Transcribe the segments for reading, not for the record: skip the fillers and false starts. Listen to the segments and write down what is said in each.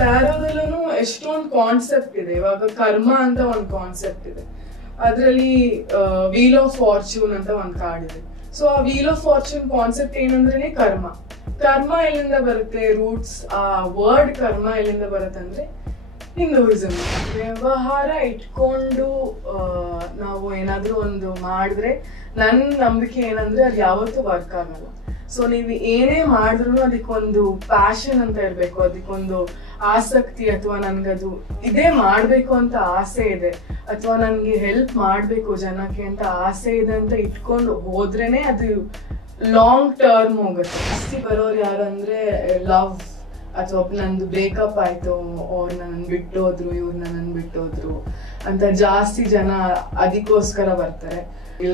ಟ್ಯಾರೋದಲ್ಲೂ ಎಷ್ಟೊಂದು ಕಾನ್ಸೆಪ್ಟ್ ಇದೆ. ಇವಾಗ ಕರ್ಮ ಅಂತ ಒಂದು ಕಾನ್ಸೆಪ್ಟ್ ಇದೆ, ಅದರಲ್ಲಿ ವೀಲ್ ಆಫ್ ಫಾರ್ಚೂನ್ ಅಂತ ಒಂದು ಕಾರ್ಡ್ ಇದೆ. ಸೊ ಆ ವೀಲ್ ಆಫ್ ಫಾರ್ಚೂನ್ ಕಾನ್ಸೆಪ್ಟ್ ಏನಂದ್ರೆ ಕರ್ಮ. ಕರ್ಮ ಎಲ್ಲಿಂದ ಬರುತ್ತೆ, ರೂಟ್ಸ್ ಆ ವರ್ಡ್ ಕರ್ಮ ಎಲ್ಲಿಂದ ಬರುತ್ತೆ ಅಂದ್ರೆ ಹಿಂದೂಯಿಸಮ್. ವ್ಯವಹಾರ ಇಟ್ಕೊಂಡು ನಾವು ಏನಾದ್ರೂ ಒಂದು ಮಾಡಿದ್ರೆ ನನ್ನ ನಂಬಿಕೆ ಏನಂದ್ರೆ ಅದು ಯಾವತ್ತೂ ವರ್ಕ್ ಆಗಲ್ಲ. ಸೊ ನೀವು ಏನೇ ಮಾಡಿದ್ರು ಅದಕ್ಕೊಂದು ಪ್ಯಾಷನ್ ಅಂತ ಇರ್ಬೇಕು, ಅದಕ್ಕೊಂದು ಆಸಕ್ತಿ, ಅಥವಾ ನನ್ಗದು ಇದೇ ಮಾಡ್ಬೇಕು ಅಂತ ಆಸೆ ಇದೆ, ಅಥವಾ ನನ್ಗೆ ಹೆಲ್ಪ್ ಮಾಡ್ಬೇಕು ಜನಕ್ಕೆ ಅಂತ ಆಸೆ ಇದೆ ಅಂತ ಇಟ್ಕೊಂಡು ಹೋದ್ರೇನೆ ಅದು ಲಾಂಗ್ ಟರ್ಮ್ ಹೋಗುತ್ತೆ. ಜಾಸ್ತಿ ಬರೋರು ಯಾರಂದ್ರೆ ಲವ್, ಅಥವಾ ನಂದು ಬ್ರೇಕಪ್ ಆಯ್ತು, ಅವ್ರು ನನ್ನ ಬಿಟ್ಟೋದ್ರು, ಇವ್ರು ನನ್ನ ಬಿಟ್ಟೋದ್ರು ಅಂತ ಜಾಸ್ತಿ ಜನ ಅದಕ್ಕೋಸ್ಕರ ಬರ್ತಾರೆ.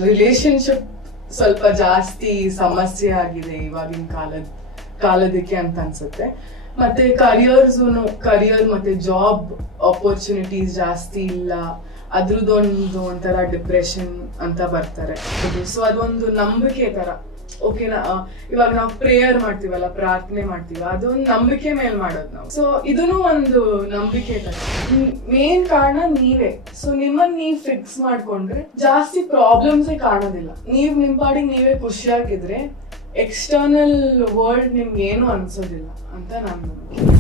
ರಿಲೇಶನ್ಶಿಪ್ ಸ್ವಲ್ಪ ಜಾಸ್ತಿ ಸಮಸ್ಯೆ ಆಗಿದೆ ಇವಾಗಿನ ಕಾಲದಕ್ಕೆ ಅಂತ ಅನ್ಸುತ್ತೆ. ಮತ್ತೆ ಕರಿಯರ್ ಮತ್ತೆ ಜಾಬ್ ಆಪರ್ಚುನಿಟೀಸ್ ಜಾಸ್ತಿ ಇಲ್ಲ, ಅದ್ರದ್ದೊಂದು ಒಂಥರ ಡಿಪ್ರೆಷನ್ ಅಂತ ಬರ್ತಾರೆ. ಸೊ ಅದೊಂದು ನಂಬಿಕೆ ತರ. ಓಕೆ, ಇವಾಗ ನಾವು ಪ್ರೇಯರ್ ಮಾಡ್ತೀವಲ್ಲ, ಪ್ರಾರ್ಥನೆ ಮಾಡ್ತೀವಿ, ಅದೊಂದು ನಂಬಿಕೆ ಮೇಲೆ ಮಾಡೋದು ನಾವು. ಸೊ ಇದನ್ನು ಒಂದು ನಂಬಿಕೆ ತರ. ಮೇನ್ ಕಾರಣ ನೀವೇ. ಸೊ ನಿಮ್ಮನ್ನ ನೀವ್ ಫಿಕ್ಸ್ ಮಾಡ್ಕೊಂಡ್ರೆ ಜಾಸ್ತಿ ಪ್ರಾಬ್ಲಮ್ಸೇ ಕಾಣೋದಿಲ್ಲ. ನೀವ್ ನಿಮ್ ಪಾಡಿಗೆ ನೀವೇ ಖುಷಿಯಾಗಿದ್ರೆ ಎಕ್ಸ್ಟರ್ನಲ್ ವರ್ಲ್ಡ್ ನಿಮ್ಗೆ ಏನು ಅನ್ಸೋದಿಲ್ಲ ಅಂತ ನಾನು ನಂಬಿಕೆ.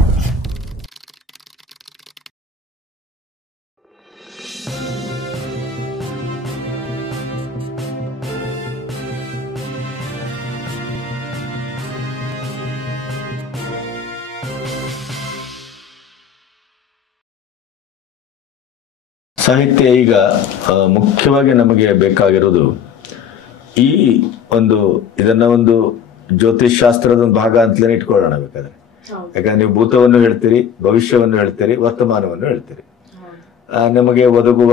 ಸಾಹಿತ್ಯ ಈಗ ಮುಖ್ಯವಾಗಿ ನಮಗೆ ಬೇಕಾಗಿರೋದು ಈ ಇದನ್ನ ಒಂದು ಜ್ಯೋತಿಷ್ ಶಾಸ್ತ್ರದ ಒಂದು ಭಾಗ ಅಂತಲೇ ಇಟ್ಕೊಳ್ಳೋಣ ಬೇಕಾದ್ರೆ. ಯಾಕಂದ್ರೆ ನೀವು ಭೂತವನ್ನು ಹೇಳ್ತೀರಿ, ಭವಿಷ್ಯವನ್ನು ಹೇಳ್ತೀರಿ, ವರ್ತಮಾನವನ್ನು ಹೇಳ್ತೀರಿ. ನಮಗೆ ಒದಗುವ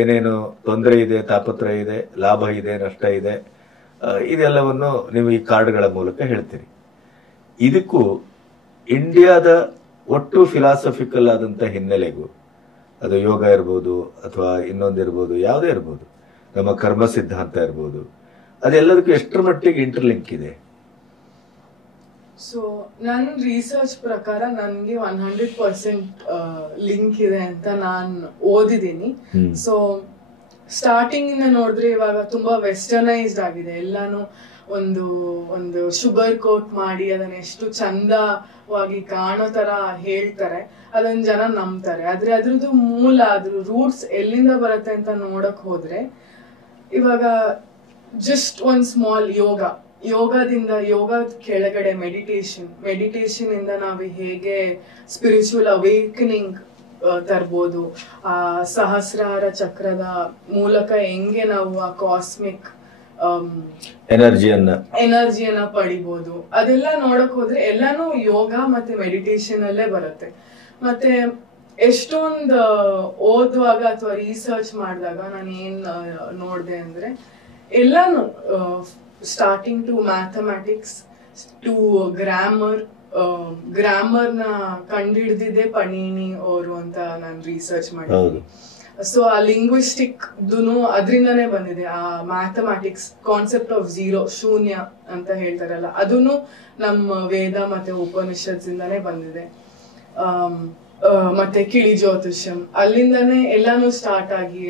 ಏನೇನು ತೊಂದರೆ ಇದೆ, ತಾಪತ್ರಯ ಇದೆ, ಲಾಭ ಇದೆ, ನಷ್ಟ ಇದೆ, ಇದೆಲ್ಲವನ್ನು ನೀವು ಈ ಕಾರ್ಡ್ಗಳ ಮೂಲಕ ಹೇಳ್ತೀರಿ. ಇದಕ್ಕೂ ಇಂಡಿಯಾದ ಒಟ್ಟು ಫಿಲಾಸಫಿಕಲ್ ಆದಂತ ಹಿನ್ನೆಲೆಗೂ, ಅದು ಯೋಗ ಇರ್ಬೋದು ಅಥವಾ ಇನ್ನೊಂದಿರ್ಬೋದು, ಯಾವುದೇ ಇರ್ಬೋದು, ನಮ್ಮ ಕರ್ಮ ಸಿದ್ಧಾಂತ ಇರ್ಬೋದು, ಅದೆಲ್ಲದಕ್ಕೂ ಎಷ್ಟರ ಮಟ್ಟಿಗೆ ಇಂಟರ್ಲಿಂಕ್ ಇದೆ? ಸೊ ನನ್ನ ರಿಸರ್ಚ್ ಪ್ರಕಾರ ನನ್ಗೆ 100% ಲಿಂಕ್ ಇದೆ ಅಂತ ನಾನು ಓದಿದ್ದೀನಿ. ಸೊ ಸ್ಟಾರ್ಟಿಂಗ್ ಇಂದ ನೋಡಿದ್ರೆ ಇವಾಗ ತುಂಬಾ ವೆಸ್ಟರ್ನೈಸ್ಡ್ ಆಗಿದೆ ಎಲ್ಲಾನು. ಒಂದು ಶುಗರ್ ಕೋಟ್ ಮಾಡಿ ಅದನ್ನ ಎಷ್ಟು ಚಂದವಾಗಿ ಕಾಣೋ ತರ ಹೇಳ್ತಾರೆ, ಅದನ್ನ ಜನ ನಂಬ್ತಾರೆ. ಆದ್ರೆ ಅದ್ರದ್ದು ಮೂಲ, ಅದ್ರ ರೂಟ್ಸ್ ಎಲ್ಲಿಂದ ಬರುತ್ತೆ ಅಂತ ನೋಡಕ್ ಹೋದ್ರೆ, ಇವಾಗ ಜಸ್ಟ್ ಒಂದ್ ಸ್ಮಾಲ್ ಯೋಗದ ಕೆಳಗಡೆ ಮೆಡಿಟೇಷನ್ ಇಂದ ನಾವು ಹೇಗೆ ಸ್ಪಿರಿಚುವಲ್ ಅವೇಕನಿಂಗ್ ತರ್ಬೋದು, ಆ ಸಹಸ್ರಾರ ಚಕ್ರದ ಮೂಲಕ ಹೆಂಗೆ ನಾವು ಆ ಕಾಸ್ಮಿಕ್ ಎನರ್ಜಿಯನ್ನ ಪಡಿಬಹುದು, ಅದೆಲ್ಲ ನೋಡಕ್ ಹೋದ್ರೆ ಎಲ್ಲಾನು ಯೋಗ ಮತ್ತೆ ಮೆಡಿಟೇಷನ್ ಅಲ್ಲೇ ಬರುತ್ತೆ. ಮತ್ತೆ ಎಷ್ಟೊಂದು ಓದುವಾಗ ಅಥವಾ ರಿಸರ್ಚ್ ಮಾಡಿದಾಗ ನಾನು ಏನ್ ನೋಡ್ದೆ ಅಂದ್ರೆ, ಎಲ್ಲಾನು ಸ್ಟಾರ್ಟಿಂಗ್ ಟು ಮ್ಯಾಥಮ್ಯಾಟಿಕ್ಸ್ ಟು ಗ್ರಾಮರ್ನ ಕಂಡುಹಿಡಿದಿದ್ದೆ ಪಣಿನಿ ಅವರು ಅಂತ ನಾನು ರಿಸರ್ಚ್ ಮಾಡಿದ್ದೀನಿ. ಸೊ ಆ ಲಿಂಗ್ವಿಸ್ಟಿಕ್ ಅದರಿಂದಾನೇ ಬಂದಿದೆ. ಆ ಮ್ಯಾಥಮ್ಯಾಟಿಕ್ಸ್ ಕಾನ್ಸೆಪ್ಟ್ ಆಫ್ ಝೀರೋ, ಶೂನ್ಯ ಅಂತ ಹೇಳ್ತಾರಲ್ಲ, ಅದನ್ನು ನಮ್ಮ ವೇದ ಮತ್ತೆ ಉಪನಿಷತ್ಸಿಂದಾನೇ ಬಂದಿದೆ. ಮತ್ತೆ ಕಿಳಿ ಜ್ಯೋತಿಷ್ಯಂ ಅಲ್ಲಿಂದಾನೇ ಎಲ್ಲಾನು ಸ್ಟಾರ್ಟ್ ಆಗಿ,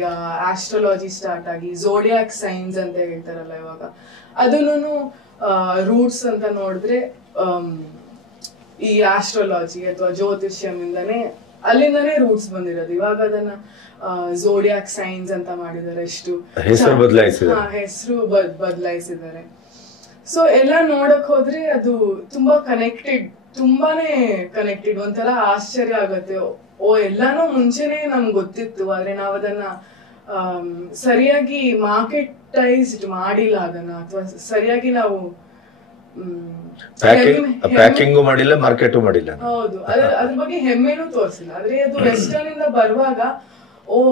ಆಸ್ಟ್ರಾಲಜಿ ಸ್ಟಾರ್ಟ್ ಆಗಿ, ಝೋಡಿಯಾಕ್ ಸೈನ್ಸ್ ಅಂತ ಹೇಳ್ತಾರಲ್ಲ ಇವಾಗ, ಅದನ್ನು ರೂಟ್ಸ್ ಅಂತ ನೋಡಿದ್ರೆ ಈ ಆಸ್ಟ್ರಾಲಜಿ ಅಥವಾ ಜ್ಯೋತಿಷ್ಯಂ ಇಂದಾನೇ ಅಲ್ಲಿಂದಾನೇ ರೂಟ್ಸ್ ಬಂದಿರೋದು. ಇವಾಗ ಅದನ್ನ ಝೋಡಿಯಾಕ್ ಸೈನ್ಸ್ ಅಂತ ಮಾಡಿದ್ದಾರೆ, ಎಷ್ಟು ಹೆಸರು ಬದಲಾಯಿಸಿದ್ದಾರೆ. ಸೊ ಎಲ್ಲ ನೋಡಕ್ ಹೋದ್ರೆ ಅದು ತುಂಬಾನೇ ಕನೆಕ್ಟೆಡ್. ಒಂಥರ ಆಶ್ಚರ್ಯ ಆಗತ್ತೆ, ಎಲ್ಲಾನು ಮುಂಚೆನೆ ನಮ್ಗೆ ಗೊತ್ತಿತ್ತು, ಆದ್ರೆ ನಾವ್ ಅದನ್ನ ಸರಿಯಾಗಿ ಮಾರ್ಕೆಟೈಸ್ಡ್ ಮಾಡಿಲ್ಲ ಅದನ್ನ, ಅಥವಾ ಸರಿಯಾಗಿ ನಾವು ಪ್ಯಾಕಿಂಗ್ ಮಾಡಿಲ್ಲ, ಮಾರ್ಕೆಟ್ ಮಾಡಿಲ್ಲ. ಹೌದು, ಅದ್ರ ಬಗ್ಗೆ ಹೆಮ್ಮೆನೂ ತೋರಿಸಿಲ್ಲ. ಆದ್ರೆ ಅದು ವೆಸ್ಟರ್ನ್ ಇಂದ ಬರುವಾಗ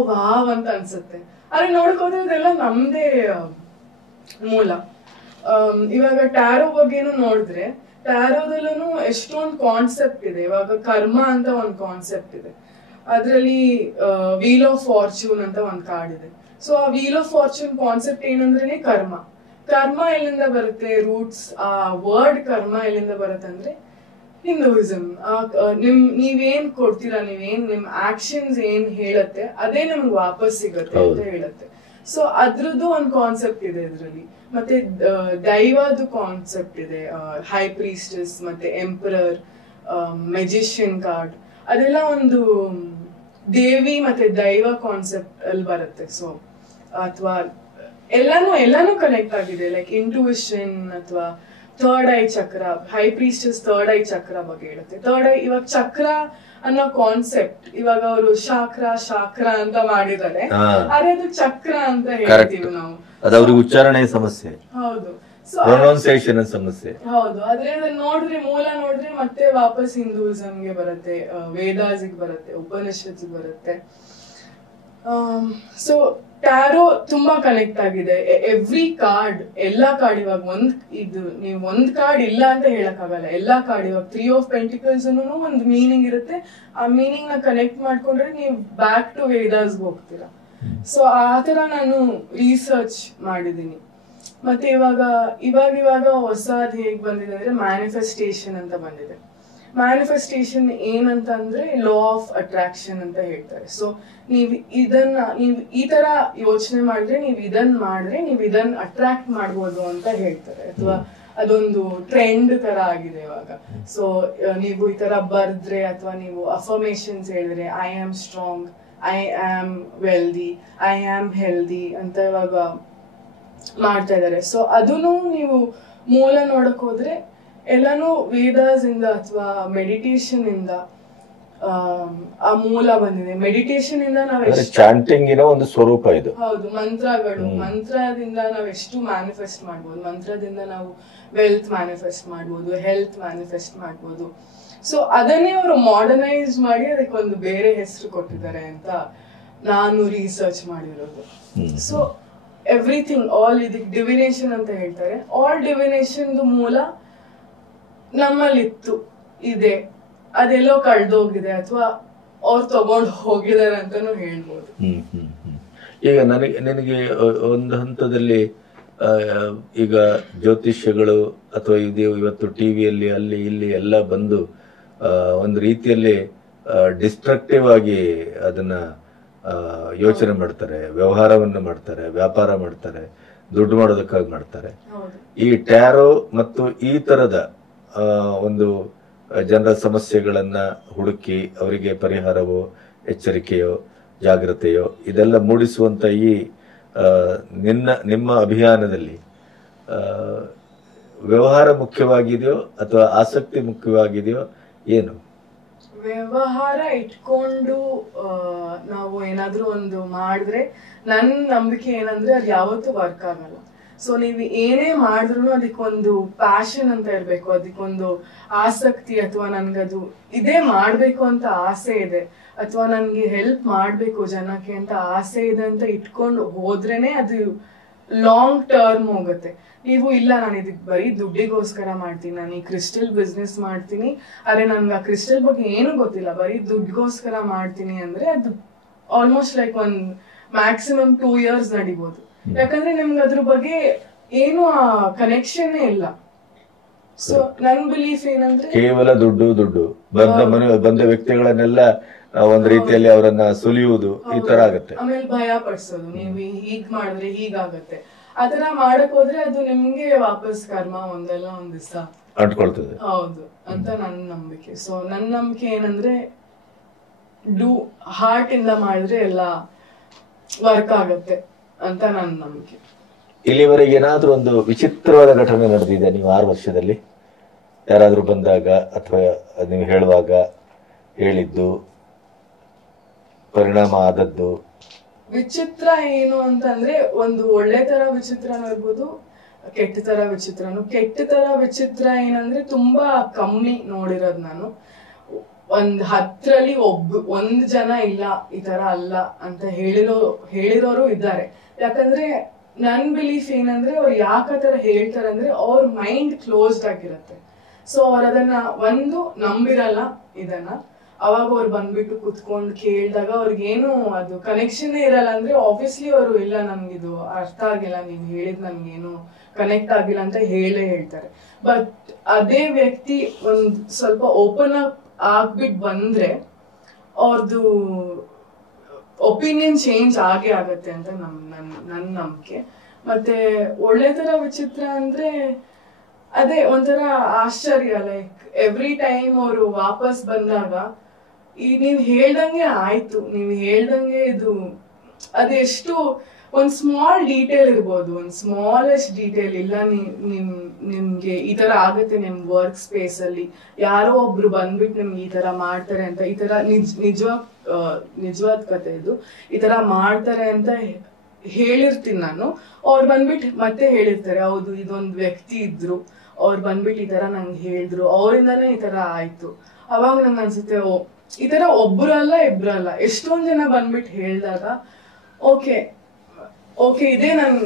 ವಾವ್ ಅಂತ ಅನ್ಸುತ್ತೆ. ಆದ್ರೆ ನೋಡ್ಕೋದ್ರೆ ಅದೆಲ್ಲ ನಮ್ದೇ ಮೂಲ. ಇವಾಗ ಟ್ಯಾರೋ ಬಗ್ಗೆನು ನೋಡಿದ್ರೆ, ಟ್ಯಾರೋದಲ್ಲೂ ಎಷ್ಟೊಂದು ಕಾನ್ಸೆಪ್ಟ್ ಇದೆ. ಇವಾಗ ಕರ್ಮ ಅಂತ ಒಂದು ಕಾನ್ಸೆಪ್ಟ್ ಇದೆ, ಅದರಲ್ಲಿ ವೀಲ್ ಆಫ್ ಫಾರ್ಚೂನ್ ಅಂತ ಒಂದು ಕಾರ್ಡ್ ಇದೆ. ಸೊ ಆ ವೀಲ್ ಆಫ್ ಫಾರ್ಚೂನ್ ಕಾನ್ಸೆಪ್ಟ್ ಏನಂದ್ರೆ ಕರ್ಮ ಎಲ್ಲಿಂದ ಬರುತ್ತೆ, ರೂಟ್ಸ್ ಆ ವರ್ಡ್ ಕರ್ಮ ಎಲ್ಲಿಂದ ಬರುತ್ತೆ ಅಂದ್ರೆ ಹಿಂದೂಯಿಸಮ್ ನೀವೇನ್ ಕೊಡ್ತೀರಾ, ನಿಮ್ ಆಕ್ಷನ್ಸ್ ಏನ್ ಹೇಳತ್ತೆ ಅದೇ ನಿಮ್ಗೆ ವಾಪಸ್ ಸಿಗತ್ತೆ ಅಂತ ಹೇಳತ್ತೆ. ಸೊ ಅದ್ರದ್ದು ಒಂದು ಕಾನ್ಸೆಪ್ಟ್ ಇದೆ ಇದ್ರಲ್ಲಿ. ಮತ್ತೆ ದೈವದ ಕಾನ್ಸೆಪ್ಟ್ ಇದೆ, ಹೈ ಪ್ರೀಸ್ಟಸ್ ಮತ್ತೆ ಎಂಪರರ್, ಮೆಜಿಷಿಯನ್ ಕಾರ್ಡ್, ಅದೆಲ್ಲ ಒಂದು ದೇವಿ ಮತ್ತೆ ದೈವ ಕಾನ್ಸೆಪ್ಟ್ ಅಲ್ಲಿ ಬರುತ್ತೆ. ಸೊ ಅಥವಾ ಎಲ್ಲಾನು ಕನೆಕ್ಟ್ ಆಗಿದೆ, ಲೈಕ್ ಇಂಟ್ಯೂಷನ್ ಅಥವಾ ಥರ್ಡ್ ಐ ಚಕ್ರ. ಹೈ ಪ್ರೀಸ್ಟಸ್ ಥರ್ಡ್ ಐ ಚಕ್ರ ಬಗ್ಗೆ ಹೇಳುತ್ತೆ. ಥರ್ಡ್ ಐ, ಇವಾಗ ಚಕ್ರ ಅನ್ನೋ ಕಾನ್ಸೆಪ್ಟ್ ಇವಾಗ ಅವರು ಶಾಕ್ರ ಅಂತ ಮಾಡಿದ್ದಾರೆ, ಆದ್ರೆ ಅದು ಚಕ್ರ ಅಂತ ಹೇಳ್ತೀವಿ ನಾವು. ಅದು ಅವ್ರಿಗೆ ಉಚ್ಚಾರಣೆ ಸಮಸ್ಯೆ. ಹೌದು, ಪ್ರೊನೌನ್ಸಿಯೇಷನ್ ಸಮಸ್ಯೆ. ಹೌದು, ಆದ್ರೆ ಅದನ್ನ ನೋಡಿದ್ರೆ ಮೂಲ ನೋಡಿದ್ರೆ ಮತ್ತೆ ವಾಪಸ್ ಹಿಂದೂಯಿಸಮ್ಗೆ ಬರುತ್ತೆ, ವೇದಾಸಿಗೆ ಬರುತ್ತೆ, ಉಪನಿಷತ್ಗೆ ಬರುತ್ತೆ. ಸೊ ಟ್ಯಾರೋ ತುಂಬಾ ಕನೆಕ್ಟ್ ಆಗಿದೆ. ಎವ್ರಿ ಕಾರ್ಡ್, ಎಲ್ಲಾ ಕಾರ್ಡ್ ಇವಾಗ ನೀವು ಒಂದ್ ಕಾರ್ಡ್ ಇಲ್ಲ ಅಂತ ಹೇಳಕ್ ಆಗಲ್ಲ. ಎಲ್ಲಾ ಕಾರ್ಡ್ ಇವಾಗ 3 of Pentacles ಒಂದು ಮೀನಿಂಗ್ ಇರುತ್ತೆ. ಆ ಮೀನಿಂಗ್ ನ ಕನೆಕ್ಟ್ ಮಾಡ್ಕೊಂಡ್ರೆ ನೀವು ಬ್ಯಾಕ್ ಟು ವೇದಾಸ್ಗೆ ಹೋಗ್ತೀರಾ. ಸೊ ಆತರ ನಾನು ರಿಸರ್ಚ್ ಮಾಡಿದೀನಿ. ಮತ್ತೆ ಇವಾಗ ಹೊಸದ್ ಹೇಗ್ ಬಂದಿದೆ ಅಂದ್ರೆ ಮ್ಯಾನಿಫೆಸ್ಟೇಷನ್ ಅಂತ ಬಂದಿದೆ. ಮ್ಯಾನಿಫೆಸ್ಟೇಷನ್ ಏನಂತ ಅಂದ್ರೆ ಲಾ ಆಫ್ ಅಟ್ರಾಕ್ಷನ್ ಅಂತ ಹೇಳ್ತಾರೆ. ಸೊ ನೀವು ಈ ತರ ಯೋಚನೆ ಮಾಡಿದ್ರೆ, ನೀವು ಇದನ್ನ ಅಟ್ರಾಕ್ಟ್ ಮಾಡ್ಬೋದು ಅಂತ ಹೇಳ್ತಾರೆ. ಅಥವಾ ಅದೊಂದು ಟ್ರೆಂಡ್ ತರ ಆಗಿದೆ ಇವಾಗ. ಸೊ ನೀವು ಈ ತರ ಬರ್ದ್ರೆ ಅಥವಾ ನೀವು ಅಫರ್ಮೇಶನ್ಸ್ ಹೇಳಿದ್ರೆ, I am strong, I am wealthy, I am healthy ಅಂತ ಇವಾಗ ಮಾಡ್ತಾ ಇದಾರೆ. ಸೊ ಅದನ್ನು ನೀವು ಮೂಲ ನೋಡಕ್ ಹೋದ್ರೆ ಎಲ್ಲಾನು ವೇದಾಸ್ ಇಂದ ಅಥವಾ ಮೆಡಿಟೇಷನ್ ಇಂದ ಆ ಮೂಲ ಬಂದಿದೆ. ಮೆಡಿಟೇಷನ್ ಇಂದ ಚಾಂಟಿಂಗ್ ಒಂದು ಸ್ವರೂಪ ಇದು. ಹೌದು, ಮಂತ್ರದಿಂದ ನಾವ್ ಎಷ್ಟು ಮ್ಯಾನಿಫೆಸ್ಟ್ ಮಾಡ್ಬೋದು. ಮಂತ್ರದಿಂದ ನಾವು ವೆಲ್ತ್ ಮ್ಯಾನಿಫೆಸ್ಟ್ ಮಾಡ್ಬೋದು, ಹೆಲ್ತ್ ಮ್ಯಾನಿಫೆಸ್ಟ್ ಮಾಡ್ಬೋದು. ಸೊ ಅದನ್ನೇ ಅವರು ಮಾಡರ್ನೈಸ್ ಮಾಡಿ ಅದಕ್ಕೆ ಒಂದು ಬೇರೆ ಹೆಸರು ಕೊಟ್ಟಿದ್ದಾರೆ ಅಂತ ನಾನು ರಿಸರ್ಚ್ ಮಾಡಿರೋದು. ಸೊ ಎವ್ರಿಥಿಂಗ್, ಆಲ್ ಇದಕ್ಕೆ ಡಿವಿನೇಷನ್ ಅಂತ ಹೇಳ್ತಾರೆ. ಆಲ್ ಡಿವಿನೇಷನ್ ಮೂಲ ನಮ್ಮಲ್ಲಿತ್ತು, ಇದೆ, ಅದೆಲ್ಲೋ ಕಳ್ದೋಗಿದೆ ಅಥವಾ ಅವ್ರು ತಗೊಂಡು ಹೋಗಿದ್ದಾರೆ ಅಂತಾನು ಹೇಳ್ಬೋದು. ಈಗ ನನಗೆ ಒಂದು ಹಂತದಲ್ಲಿ ಈಗ ಜ್ಯೋತಿಷ್ಯಗಳು ಅಥವಾ ಇವತ್ತು ಟಿವಿಯಲ್ಲಿ ಅಲ್ಲಿ ಇಲ್ಲಿ ಎಲ್ಲ ಬಂದು ಒಂದು ರೀತಿಯಲ್ಲಿ ಡಿಸ್ಟ್ರಕ್ಟಿವ್ ಆಗಿ ಅದನ್ನ ಯೋಚನೆ ಮಾಡ್ತಾರೆ, ವ್ಯವಹಾರವನ್ನು ಮಾಡ್ತಾರೆ, ವ್ಯಾಪಾರ ಮಾಡ್ತಾರೆ, ದುಡ್ಡು ಮಾಡೋದಕ್ಕಾಗಿ ಮಾಡ್ತಾರೆ. ಈ ಟ್ಯಾರೋ ಮತ್ತು ಈ ತರದ ಒಂದು ಜನರ ಸಮಸ್ಯೆಗಳನ್ನ ಹುಡುಕಿ ಅವರಿಗೆ ಪರಿಹಾರವೋ ಎಚ್ಚರಿಕೆಯೋ ಜಾಗೃತೆಯೋ ಇದೆಲ್ಲ ಮೂಡಿಸುವಂತ ಈ ನಿಮ್ಮ ಅಭಿಯಾನದಲ್ಲಿ ವ್ಯವಹಾರ ಮುಖ್ಯವಾಗಿದೆಯೋ ಅಥವಾ ಆಸಕ್ತಿ ಮುಖ್ಯವಾಗಿದೆಯೋ ಏನು? ವ್ಯವಹಾರ ಇಟ್ಕೊಂಡು ನಾವು ಏನಾದ್ರೂ ಒಂದು ಮಾಡಿದ್ರೆ ನನ್ನ ನಂಬಿಕೆ ಏನಂದ್ರೆ ಅದು ಯಾವತ್ತೂ ವರ್ಕ್ ಆಗಲ್ಲ. ಸೊ ನೀವು ಏನೇ ಮಾಡಿದ್ರು ಅದಕ್ಕೊಂದು ಪ್ಯಾಷನ್ ಅಂತ ಇರ್ಬೇಕು, ಅದಕ್ಕೊಂದು ಆಸಕ್ತಿ, ಅಥವಾ ನನ್ಗದು ಇದೇ ಮಾಡ್ಬೇಕು ಅಂತ ಆಸೆ ಇದೆ, ಅಥವಾ ನನ್ಗೆ ಹೆಲ್ಪ್ ಮಾಡ್ಬೇಕು ಜನಕ್ಕೆ ಅಂತ ಆಸೆ ಇದೆ ಅಂತ ಇಟ್ಕೊಂಡು ಹೋದ್ರೇನೆ ಅದು ಲಾಂಗ್ ಟರ್ಮ್ ಹೋಗುತ್ತೆ. ನೀವು ಇಲ್ಲ ನಾನು ಇದಕ್ಕೆ ಬರೀ ದುಡ್ಡಿಗೋಸ್ಕರ ಮಾಡ್ತೀನಿ, ನಾನು ಈ ಕ್ರಿಸ್ಟಲ್ ಬಿಸ್ನೆಸ್ ಮಾಡ್ತೀನಿ, ಅರೆ ನನ್ಗೆ ಆ ಕ್ರಿಸ್ಟಲ್ ಬಗ್ಗೆ ಏನು ಗೊತ್ತಿಲ್ಲ, ಬರೀ ದುಡ್ಡಿಗೋಸ್ಕರ ಮಾಡ್ತೀನಿ ಅಂದ್ರೆ ಅದು ಆಲ್ಮೋಸ್ಟ್ ಲೈಕ್ ಒಂದ್ ಮ್ಯಾಕ್ಸಿಮಮ್ 2 years ನಡಿಬೋದು. ಯಾಕಂದ್ರೆ ನಿಮ್ಗೆ ಅದ್ರ ಬಗ್ಗೆ ಏನು ಆ ಕನೆಕ್ಷನ್ ಇಲ್ಲ. ಸೊ ನನ್ ಬಿಲೀಫ್ ಏನಂದ್ರೆ ಕೇವಲ ದುಡ್ಡು ಬಂದ ವ್ಯಕ್ತಿಗಳನ್ನೆಲ್ಲ ಒಂದ್ ರೀತಿಯಲ್ಲಿ ಅವರನ್ನ ಸುಲಿಯುವುದು ಈ ತರ ಆಗುತ್ತೆ. ಆಮೇಲೆ ಭಯ ಪಡಿಸೋದು, ನೀವು ಹೀಗ್ ಮಾಡಿದ್ರೆ ಹೀಗಾಗತ್ತೆ, ಅದನ್ನ ಮಾಡಕ್ ಹೋದ್ರೆ ಅದು ನಿಮ್ಗೆ ವಾಪಸ್ ಕರ್ಮ ಒಂದಲ್ಲ ಒಂದ್ ದಿವಸ ಅಂಟ್ಕೊಳ್ತದೆ. ಹೌದು ಅಂತ ನನ್ನ ನಂಬಿಕೆ. ಸೊ ನನ್ನ ನಂಬಿಕೆ ಏನಂದ್ರೆ ಹಾರ್ಟ್ ಇಂದ ಮಾಡಿದ್ರೆ ಎಲ್ಲ ವರ್ಕ್ ಆಗತ್ತೆ ಅಂತ ನನ್ನ ನಂಬಿಕೆ. ಇಲ್ಲಿವರೆಗೆ ಏನಾದ್ರೂ ಒಂದು ವಿಚಿತ್ರವಾದ ಘಟನೆ ನಡೆದಿದೆ ನೀವು 6 ವರ್ಷದಲ್ಲಿ? ಯಾರಾದ್ರೂ ಬಂದಾಗ ಅಥವಾ ನೀವು ಹೇಳುವಾಗ ಹೇಳಿದ್ದು, ಪರಿಣಾಮ ಆದದ್ದು? ವಿಚಿತ್ರ ಏನು ಅಂತಂದ್ರೆ ಒಂದು ಒಳ್ಳೆ ತರ ವಿಚಿತ್ರನೂ ಇರ್ಬೋದು, ಕೆಟ್ಟ ತರ ವಿಚಿತ್ರನು. ಕೆಟ್ಟ ತರ ವಿಚಿತ್ರ ಏನಂದ್ರೆ ತುಂಬಾ ಕಮ್ಮಿ ನೋಡಿರೋದು ನಾನು. 10ರಲ್ಲಿ ಒಂದ್ ಜನ ಇಲ್ಲ ಈ ತರ ಅಲ್ಲ ಅಂತ ಹೇಳಿರೋರು ಇದ್ದಾರೆ. ಯಾಕಂದ್ರೆ ನನ್ ಬಿಲೀಫ್ ಏನಂದ್ರೆ ಅವ್ರು ಯಾಕತರ ಹೇಳ್ತಾರೆ ಅಂದ್ರೆ ಅವ್ರ ಮೈಂಡ್ ಕ್ಲೋಸ್ಡ್ ಆಗಿರುತ್ತೆ. ಸೊ ಅವ್ರ ಅದನ್ನ ಒಂದು ನಂಬಿರಲ್ಲ ಇದನ್ನ, ಅವಾಗ ಅವ್ರು ಬಂದ್ಬಿಟ್ಟು ಕುತ್ಕೊಂಡು ಕೇಳಿದಾಗ ಅವ್ರಿಗೇನು ಅದು ಕನೆಕ್ಷನ್ ಇರಲ್ಲ. ಅಂದ್ರೆ ಆಬ್ವಿಯಸ್ಲಿ ಅವರು ಇಲ್ಲ ನಮ್ಗಿದು ಅರ್ಥ ಆಗಿಲ್ಲ, ನೀವ್ ಹೇಳಿದ್ ನಮ್ಗೇನು ಕನೆಕ್ಟ್ ಆಗಿಲ್ಲ ಅಂತ ಹೇಳ್ತಾರೆ. ಬಟ್ ಅದೇ ವ್ಯಕ್ತಿ ಒಂದ್ ಸ್ವಲ್ಪ ಓಪನ್ ಅಪ್ ಆಗ್ಬಿಟ್ಟು ಬಂದ್ರೆ ಅವ್ರದ್ದು ಒಪಿನಿಯನ್ ಚೇಂಜ್ ಆಗೇ ಆಗತ್ತೆ ಅಂತ ನನ್ನ ನಂಬಿಕೆ. ಮತ್ತೆ ಒಳ್ಳೆ ತರ ವಿಚಿತ್ರ ಅಂದ್ರೆ ಅದೇ ಒಂಥರ ಆಶ್ಚರ್ಯ. ಲೈಕ್ ಎವ್ರಿ ಟೈಮ್ ಅವರು ವಾಪಸ್ ಬಂದಾಗ ನೀವ್ ಹೇಳ್ದಂಗೆ ಆಯ್ತು, ನೀವ್ ಹೇಳ್ದಂಗೆ ಇದು ಅದೆಷ್ಟು ಒಂದ್ ಸ್ಮಾಲ್ ಡೀಟೇಲ್ ಇರ್ಬೋದು, ಒಂದ್ ಸ್ಮಾಲೆಸ್ಟ್ ಡೀಟೇಲ್ ಇಲ್ಲ ನಿಮ್ಗೆ ಈ ತರ ಆಗುತ್ತೆ ನಿಮ್ ವರ್ಕ್ ಸ್ಪೇಸ್ ಅಲ್ಲಿ, ಯಾರೋ ಒಬ್ರು ಬಂದ್ಬಿಟ್ಟು ನಿಮ್ಗೆ ಈ ತರ ಮಾಡ್ತಾರೆ ಅಂತ, ಈ ತರ ನಿಜವಾದ ಕತೆ ಇದು, ಈ ತರ ಮಾಡ್ತಾರೆ ಅಂತ ಹೇಳಿರ್ತೀನಿ ನಾನು. ಅವ್ರು ಬಂದ್ಬಿಟ್ಟು ಮತ್ತೆ ಹೇಳಿರ್ತಾರೆ, ಹೌದು ಇದೊಂದು ವ್ಯಕ್ತಿ ಇದ್ರು, ಅವ್ರು ಬಂದ್ಬಿಟ್ಟು ಈ ತರ ನಂಗೆ ಹೇಳಿದ್ರು, ಅವರಿಂದಾನೇ ಈ ತರ ಆಯ್ತು. ಅವಾಗ ನಂಗೆ ಅನ್ಸುತ್ತೆ ಈ ತರ ಒಬ್ರಲ್ಲ ಇಬ್ರಲ್ಲ ಎಷ್ಟೊಂದ್ ಜನ ಬಂದ್ಬಿಟ್ಟು ಹೇಳಿದಾಗ ಓಕೆ ಇದೇ ನನ್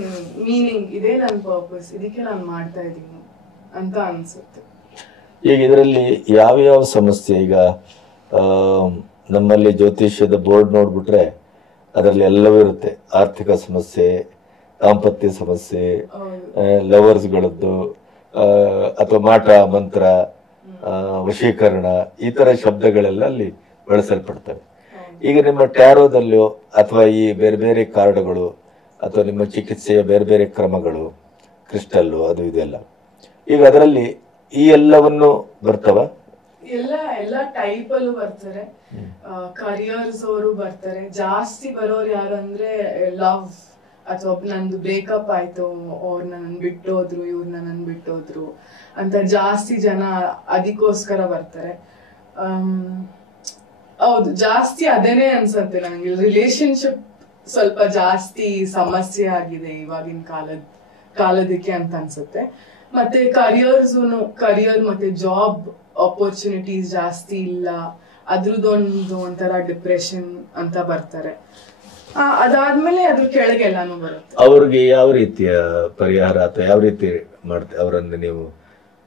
ಮೀನಿಂಗ್, ಇದೇ ನನ್ ಪರ್ಪಸ್, ಇದಕ್ಕೆ ನಾನು ಮಾಡ್ತಾ ಇದ್ದೀನಿ ಅಂತ ಅನ್ಸುತ್ತೆ. ಈಗ ಇದರಲ್ಲಿ ಯಾವ ಸಮಸ್ಯೆ, ಈಗ ನಮ್ಮಲ್ಲಿ ಜ್ಯೋತಿಷ್ಯದ ಬೋರ್ಡ್ ನೋಡ್ಬಿಟ್ರೆ ಅದರಲ್ಲಿ ಎಲ್ಲವೂ ಇರುತ್ತೆ. ಆರ್ಥಿಕ ಸಮಸ್ಯೆ, ದಾಂಪತ್ಯ ಸಮಸ್ಯೆ, ಲವರ್ಸ್ಗಳದ್ದು, ಅಥವಾ ಮಾಟ ಮಂತ್ರ, ವಶೀಕರಣ, ಈ ತರ ಶಬ್ದಗಳೆಲ್ಲ ಅಲ್ಲಿ ಬಳಸಲ್ಪಡ್ತವೆ. ಈಗ ನಿಮ್ಮ ಟ್ಯಾರೋದಲ್ಲೂ ಅಥವಾ ಈ ಬೇರೆ ಬೇರೆ ಕಾರ್ಡ್ಗಳು ಅಥವಾ ನಿಮ್ಮ ಚಿಕಿತ್ಸೆಯ ಬೇರೆ ಬೇರೆ ಕ್ರಮಗಳು, ಕ್ರಿಸ್ಟಲ್ಲು, ಅದು ಇದೆಲ್ಲ, ಈಗ ಅದರಲ್ಲಿ ಈ ಎಲ್ಲವನ್ನು ಬರ್ತವ? ಎಲ್ಲ ಟೈಪ್ ಅಲ್ಲೂ ಬರ್ತಾರೆ. ಕರಿಯರ್ಸ್ ಅವರು ಬರ್ತಾರೆ. ಜಾಸ್ತಿ ಬರೋರು ಯಾರು ಅಂದ್ರೆ ಲವ್, ಅಥವಾ ನಂದು ಬ್ರೇಕಪ್ ಆಯ್ತು, ಅವ್ರು ನನ್ನ ಬಿಟ್ಟೋದ್ರು, ಇವ್ರು ನನ್ನ ಬಿಟ್ಟೋದ್ರು ಅಂತ ಜಾಸ್ತಿ ಜನ ಅದಕ್ಕೋಸ್ಕರ ಬರ್ತಾರೆ. ಹೌದು, ಜಾಸ್ತಿ ಅದೇನೆ ಅನ್ಸತ್ತೆ ನನಗೆ. ರಿಲೇಶನ್ಶಿಪ್ ಸ್ವಲ್ಪ ಜಾಸ್ತಿ ಸಮಸ್ಯೆ ಆಗಿದೆ ಇವಾಗಿನ ಕಾಲದಕ್ಕೆ ಅಂತ ಅನ್ಸುತ್ತೆ. ಮತ್ತೆ ಕರಿಯರ್ ಮತ್ತೆ ಜಾಬ್ ಆಪರ್ಚುನಿಟೀಸ್ ಜಾಸ್ತಿ ಇಲ್ಲ, ಅದ್ರದ್ದೊಂದು ಒಂಥರ ಡಿಪ್ರೆಷನ್ ಅಂತ ಬರ್ತಾರೆ. ಅದಾದ್ಮೇಲೆ ಅದ್ರ ಕೆಳಗೆ ಎಲ್ಲಾನು ಬರುತ್ತೆ. ಅವ್ರಿಗೆ ಯಾವ ರೀತಿಯ ಪರಿಹಾರ ಅಥವಾ ಯಾವ ರೀತಿ ಅವರನ್ನು ನೀವು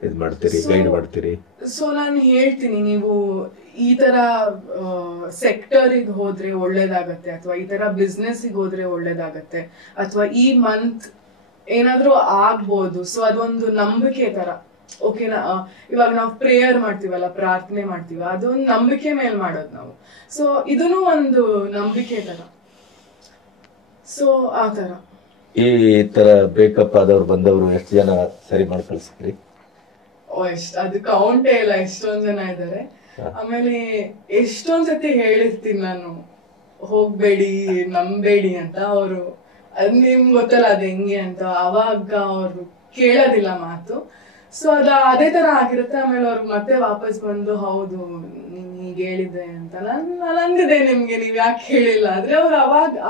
ಇದು ಮಾಡ್ತೀರಿ, ಗೈಡ್ ಮಾಡ್ತೀರಿ? ಸೊ ನಾನು ಹೇಳ್ತೀನಿ, ನೀವು ಈ ತರ ಸೆಕ್ಟರಿಗೆ ಹೋದ್ರೆ ಒಳ್ಳೇದಾಗತ್ತೆ, ಅಥವಾ ಈ ತರ ಬಿಸ್ನೆಸ್ ಹೋದ್ರೆ ಒಳ್ಳೇದಾಗತ್ತೆ, ಅಥವಾ ಈ ಮಂತ್ ಏನಾದ್ರೂ ಆಗ್ಬೋದು. ಸೊ ಅದೊಂದು ನಂಬಿಕೆ ತರ. ಓಕೆನಾ, ಇವಾಗ ನಾವು ಪ್ರೇಯರ್ ಮಾಡ್ತೀವಲ್ಲ, ಪ್ರಾರ್ಥನೆ ಮಾಡ್ತೀವ, ಅದೊಂದು ನಂಬಿಕೆ ಮೇಲೆ ಮಾಡೋದು ನಾವು. ಸೊ ಇದನ್ನು ಒಂದು ನಂಬಿಕೆ ತರ. ಸೊ ಆ ತರ ಈ ತರ ಬ್ರೇಕಪ್ ಆದವ್ರು ಬಂದವರು ಎಷ್ಟು ಜನ ಸರಿ ಮಾಡಿ ಕಳಿಸ್ತೀರಿ? ಅದು ಕೌಂಟೇ ಇಲ್ಲ, ಎಷ್ಟೊಂದ್ ಜನ ಇದಾರೆ. ಆಮೇಲೆ ಎಷ್ಟೊಂದ್ ಸತಿ ಹೇಳಿರ್ತೀನಿ ನಾನು, ಹೋಗ್ಬೇಡಿ, ನಂಬೇಡಿ ಅಂತ. ಅವರು ನಿಮ್ ಗೊತ್ತಲ್ಲ ಅದ್ ಹೆಂಗೆ ಅಂತ, ಅವಾಗ ಅವ್ರು ಕೇಳೋದಿಲ್ಲ ಮಾತು. ಸೊ ಅದೇ ತರ ಆಗಿರುತ್ತೆ. ಆಮೇಲೆ ಅವ್ರು ಮತ್ತೆ ವಾಪಸ್ ಬಂದು, ಹೌದು ನೀನ್ ಹೀಗೆ ಹೇಳಿದ್ದೆ ಅಂತ ನಂದಿದೆ ನಿಮ್ಗೆ, ನೀವ್ ಯಾಕೆ ಹೇಳಿಲ್ಲ ಆದ್ರೆ ಅವ್ರು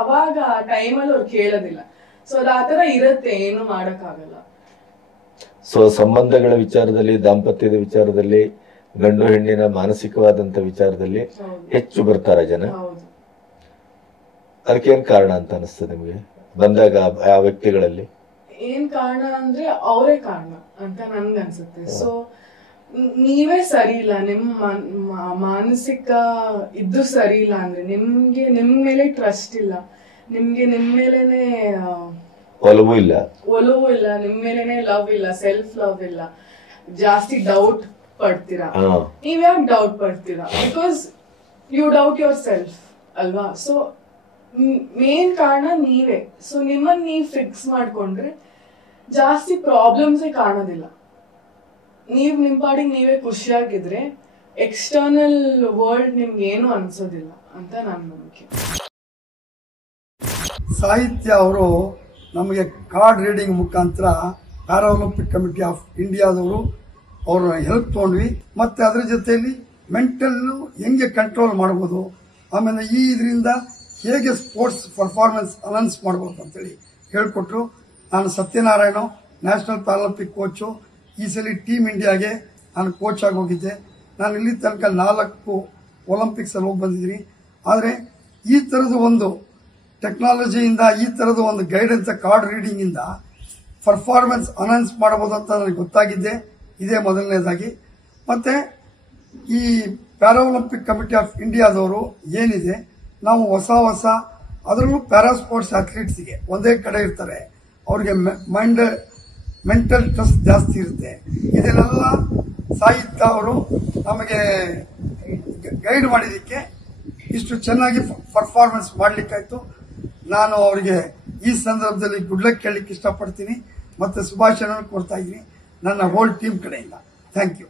ಅವಾಗ ಆ ಟೈಮಲ್ಲಿ ಅವ್ರು ಕೇಳೋದಿಲ್ಲ. ಸೊ ಆ ತರ ಇರುತ್ತೆ, ಏನು ಮಾಡಕ್ಕಾಗಲ್ಲ. ಸೊ ಸಂಬಂಧಗಳ ವಿಚಾರದಲ್ಲಿ, ದಾಂಪತ್ಯದ ವಿಚಾರದಲ್ಲಿ, ಗಂಡು ಹೆಣ್ಣಿನ ಮಾನಸಿಕವಾದಂತ ವಿಚಾರದಲ್ಲಿ ಹೆಚ್ಚು ಬರ್ತಾರ ಜನ. ಅದಕ್ಕೇನ್ ಕಾರಣ ಅಂತ ಅನಿಸ್ತದೆ ನಿಮ್ಗೆ ಬಂದಾಗ ಆ ವ್ಯಕ್ತಿಗಳಲ್ಲಿ? ಏನ್ ಕಾರಣ ಅಂದ್ರೆ ಅವರೇ ಕಾರಣ ಅಂತ ನನ್ಗನ್ಸುತ್ತೆ. ಸೊ ನೀವೇ ಸರಿ ಇಲ್ಲ, ನಿಮ್ಮ ಮಾನಸಿಕ ಇದ್ದು ಸರಿ ಇಲ್ಲ ಅಂದ್ರೆ, ನಿಮ್ಗೆ ನಿಮ್ ಮೇಲೆ ಟ್ರಸ್ಟ್ ಇಲ್ಲ, ನಿಮ್ಗೆ ನಿಮ್ ಮೇಲೆನೆ ಒಲವು ಇಲ್ಲ, ನಿಮ್ ಮೇಲೆನೆ ಲವ್ ಇಲ್ಲ, ಸೆಲ್ಫ್ ಲವ್ ಇಲ್ಲ, ಜಾಸ್ತಿ ಡೌಟ್ ಪಡ್ತೀರಾ. ನೀವ್ ಯಾಕೆ ಡೌಟ್ ಪಡ್ತೀರಾ? Because you doubt yourself ಅಲ್ವಾ? ಸೊ ಮೇನ್ ಕಾರಣ ನೀವೇ. ಸೊ ನಿಮ್ಮನ್ನ ನೀವ್ ಫಿಕ್ಸ್ ಮಾಡ್ಕೊಂಡ್ರೆ ಜಾಸ್ತಿ ಪ್ರಾಬ್ಲಮ್ಸೇ ಕಾಣೋದಿಲ್ಲ. ನೀವ್ ನಿಮ್ ಪಾಡಿಗೆ ನೀವೇ ಖುಷಿಯಾಗಿದ್ರೆ ಎಕ್ಸ್ಟರ್ನಲ್ ವರ್ಲ್ಡ್ ನಿಮ್ಗೆ ಏನು ಅನ್ಸೋದಿಲ್ಲ ಅಂತ ನನ್ನ ನಂಬಿಕೆ. ಸಾಹಿತ್ಯ ಅವರು ನಮಗೆ ಕಾರ್ಡ್ ರೀಡಿಂಗ್ ಮುಖಾಂತರ ಪ್ಯಾರಾಒಲಿಂಪಿಕ್ ಕಮಿಟಿ ಆಫ್ ಇಂಡಿಯಾದವರು ಅವ್ರ ಹೆಲ್ಪ್ ತಗೊಂಡ್ವಿ. ಮತ್ತೆ ಅದ್ರ ಜೊತೆಯಲ್ಲಿ ಮೆಂಟಲ್ ಹೆಂಗೆ ಕಂಟ್ರೋಲ್ ಮಾಡ್ಬೋದು, ಆಮೇಲೆ ಇದರಿಂದ ಹೇಗೆ ಸ್ಪೋರ್ಟ್ಸ್ ಪರ್ಫಾರ್ಮೆನ್ಸ್ ಅನೌನ್ಸ್ ಮಾಡ್ಬೋದು ಅಂತೇಳಿ ಹೇಳ್ಕೊಟ್ರು. ನಾನು ಸತ್ಯನಾರಾಯಣ, ನ್ಯಾಷನಲ್ ಪ್ಯಾರಾಲಿಂಪಿಕ್ ಕೋಚು. ಈ ಸಲ ಟೀಮ್ ಇಂಡಿಯಾಗೆ ನಾನು ಕೋಚ್ ಆಗಿ ಹೋಗಿದ್ದೆ. ನಾನು ಇಲ್ಲಿ ತನಕ 4 ಒಲಿಂಪಿಕ್ಸ್ ಅಲ್ಲಿ ಹೋಗಿ ಬಂದಿದ್ದೀನಿ. ಆದರೆ ಈ ಥರದ ಒಂದು ಟೆಕ್ನಾಲಜಿಯಿಂದ, ಈ ಥರದ ಒಂದು ಗೈಡೆನ್ಸ್ ಕಾರ್ಡ್ ರೀಡಿಂಗ್ ಇಂದ ಪರ್ಫಾರ್ಮೆನ್ಸ್ ಅನೌನ್ಸ್ ಮಾಡಬಹುದು ಅಂತ ನನಗೆ ಗೊತ್ತಾಗಿದ್ದೆ. ಇದೇ ಮೊದಲನೇದಾಗಿ. ಮತ್ತೆ ಈ ಪ್ಯಾರಾಒಲಿಂಪಿಕ್ ಕಮಿಟಿ ಆಫ್ ಇಂಡಿಯಾದವರು ಏನಿದೆ, ನಾವು ಹೊಸ ಅದರಲ್ಲೂ ಪ್ಯಾರಾ ಸ್ಪೋರ್ಟ್ಸ್ ಅಥ್ಲೀಟ್ಸ್ಗೆ ಒಂದೇ ಕಡೆ ಇರ್ತಾರೆ, ಅವ್ರಿಗೆ ಮೆಂಟಲ್ ಸ್ಟ್ರೆಸ್ ಜಾಸ್ತಿ ಇರುತ್ತೆ. ಇದನ್ನೆಲ್ಲ ಸಾಹಿತ್ಯ ಅವರು ನಮಗೆ ಗೈಡ್ ಮಾಡಿದ್ದಕ್ಕೆ ಇಷ್ಟು ಚೆನ್ನಾಗಿ ಪರ್ಫಾರ್ಮೆನ್ಸ್ ಮಾಡಲಿಕ್ಕಾಯ್ತು. ನಾನು ಅವರಿಗೆ ಈ ಸಂದರ್ಭದಲ್ಲಿ ಗುಡ್ ಲಕ್ ಕೇಳಲಿಕ್ಕೆ ಇಷ್ಟಪಡ್ತೀನಿ, ಮತ್ತೆ ಶುಭಾಶಯಗಳನ್ನು ಕೊಡ್ತಾ ಇದ್ದೀನಿ ನನ್ನ ಹೋಲ್ ಟೀಮ್ ಕಡೆಯಿಂದ. Thank you.